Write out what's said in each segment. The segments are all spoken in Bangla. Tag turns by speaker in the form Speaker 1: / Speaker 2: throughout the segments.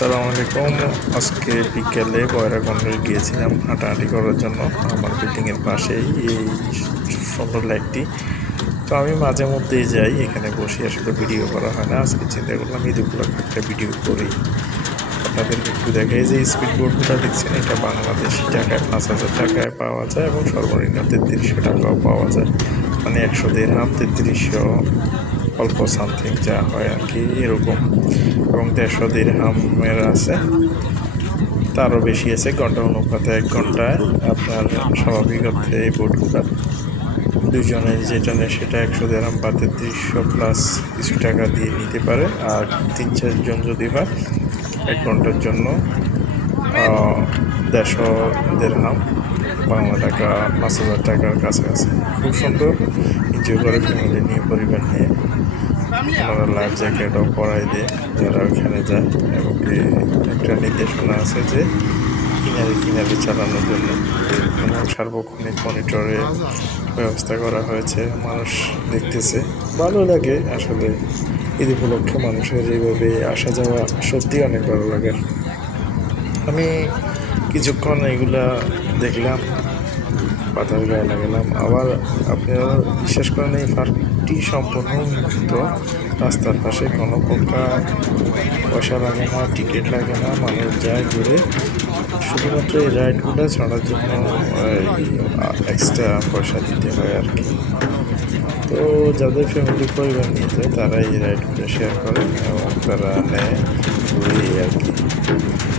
Speaker 1: আসসালামু আলাইকুম। আজকে বিকেলে বয়রাগঞ্জে গিয়েছিলাম হাঁটাহাঁটি করার জন্য আমার বিল্ডিংয়ের পাশেই, এই সুন্দর লাইটটি। তো আমি মাঝে মধ্যেই যাই, এখানে বসে আসলে ভিডিও করা হয় না। আজকে চিন্তা করলাম ঈদ উপলক্ষে একটা ভিডিও করি। আপনাদেরকে একটু দেখাই যে স্পিড বোর্ডগুলো দেখছেন, এটা বাংলাদেশি টাকায় পাঁচ হাজার টাকায় পাওয়া যায় এবং সর্বনিম্ন তেত্রিশশো টাকাও পাওয়া যায়। মানে একশো দেড় হাম তেত্রিশশো অল্প সামথিং যা হয় আর কি, এরকম। এবং দেড়শো দিরহামের আছে। তারও বেশি আছে ঘণ্টা অনুপাতে এক ঘন্টায় আপনার স্বাভাবিক অর্থে এই বোর্ডগুলো। দুজনে যেটা নেয় সেটা একশো দেড়হাম বা তেত্রিশশো প্লাস কিছু টাকা দিয়ে নিতে পারে। আর তিন চারজন যদি হয়, এক ঘণ্টার জন্য দেড়শো দেড়হাম বাংলা টাকা, পাঁচ হাজার টাকার কাছাকাছি। খুব সুন্দর। এনজয় করে ফ্যামিলি নিয়ে, পরিবার নিয়ে। ওনারা লাইফ জ্যাকেটও পরাই দেয় যারা ওইখানে যায় এবং একটা নির্দেশনা আছে যে কিনারে কিনারে চালানোর জন্য সার্বক্ষণিক মনিটরে ব্যবস্থা করা হয়েছে, মানুষ দেখতেছে। ভালো লাগে আসলে ঈদ উপলক্ষে মানুষের এইভাবে আসা যাওয়া সত্যি অনেক ভালো লাগে। আমি কিছুক্ষণ এগুলা দেখলাম। পাতার গায়ে লাগালাম আবার আপনারা বিশ্বাস করেন এই পার্কটি সম্পূর্ণ মুক্ত। রাস্তার পাশে কোনো প্রকার পয়সা লাগে না, টিকিট লাগে না, মানুষ যায় ঘুরে। শুধুমাত্র এই রাইডগুলো ছাড়ার জন্য এক্সট্রা পয়সা দিতে হয় আর কি। তো যাদের ফ্যামিলি পরিবার নিয়ে যায়, তারা এই রাইডগুলো শেয়ার করে এবং তারা নেয় ঘুরে আর কি।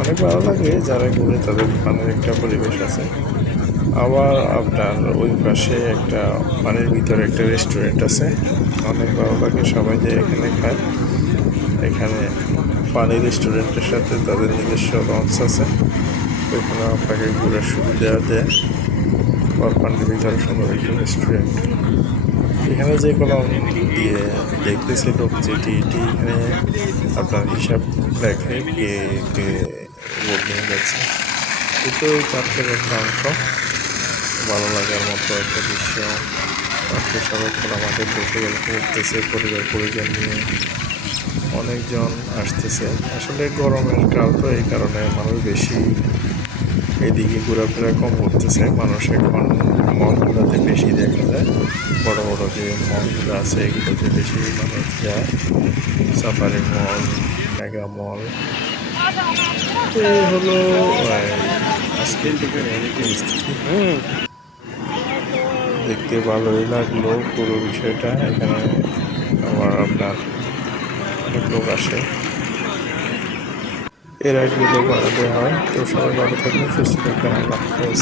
Speaker 1: অনেক ভালো লাগে যারা ঘুরে, তাদের পানের একটা পরিবেশ আছে। আবার আপনার ওই পাশে একটা পানির ভিতরে একটা রেস্টুরেন্ট আছে অনেক ভালো লাগে সবাই যে এখানে খায় এখানে পানি রেস্টুরেন্টের সাথে তাদের নিজস্ব লঞ্চ আছে ওইখানে আপনাকে ঘুরে সুবিধা দেয় আর পানির ভিতরে সুন্দর একটা রেস্টুরেন্ট এখানে যে কলম দিয়ে দেখতেছে লোক যেটি এটি এখানে আপনার হিসাব দেখে কে কে নিয়ে যাচ্ছে এটা ওই পার্কের একটা অংশ। ভালো লাগার মতো একটা দৃশ্য। সবাই খোলা মাঠে বসে গল্প করতেছে পরিবার পরিজন নিয়ে। অনেকজন আসতেছে। আসলে গরমের কাল তো এই কারণে মানুষ বেশি এদিকে ঘোরাফেরা কম করতেছে। মানুষ এখন মলগুলোতে বেশি দেখা যায়। বড় বড় যে মলগুলো আছে, এগুলোতে বেশি মানুষ যায়। Safari mall, mega mall. এই হলো দেখতে ভালোই লাগল পুরো বিষয়টা। এখানে আমার আপনার অনেক লোক আসে। এর আগে লোক বাড়াতে হয়, তো সবাই ভালো থাকবেন, সুস্থ থাকবেন, আল্লাহ হাফেজ।